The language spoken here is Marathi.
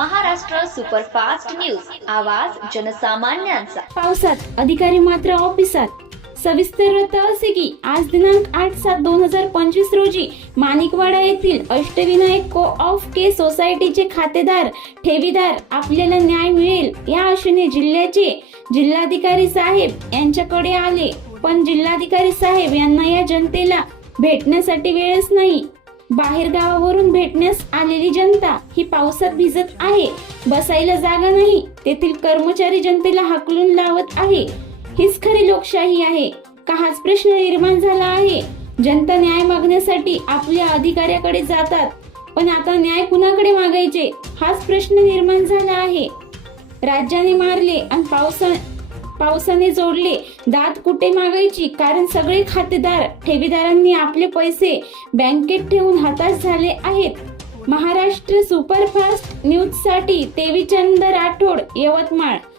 Maharashtra superfast news. आवाज जनसामान्यांचा. पावसात अधिकारी मात्र ऑफिसात. सविस्तर वृत्त असे की आज दिनांक आठ सात दोन हजार पंचवीस रोजी माणिकवाडा येथील अष्टविनायक को ऑफ के सोसायटीचे खातेदार ठेवीदार आपल्याला न्याय मिळेल या आशेने जिल्ह्याचे जिल्हाधिकारी साहेब यांच्याकडे आले. पण जिल्हाधिकारी साहेब यांना या जनतेला भेटण्यासाठी वेळच नाही. बाहेर गावावरून भेटण्यास आलेली जनता ही पावसात भिजत आहे. बसायला जागा नाही. तेथील कर्मचारी जनतेला हाकलून लावत आहे. हीच खरी लोकशाही आहे. का हाच प्रश्न निर्माण झाला आहे? जनता न्याय मागण्यासाठी आपल्या अधिकाऱ्याकडे जातात. पण आता न्याय कुणाकडे मागायचे? हाच प्रश्न निर्माण झाला आहे. राज्याने मारले आणि पावसा पावसाने जोडले. दात कुठे मागायची? कारण सगळे खातेदार ठेवीदारांनी आपले पैसे बँकेत ठेवून हताश झाले आहेत. महाराष्ट्र सुपरफास्ट न्यूजसाठी देवीचंद राठोड यवतमाळ.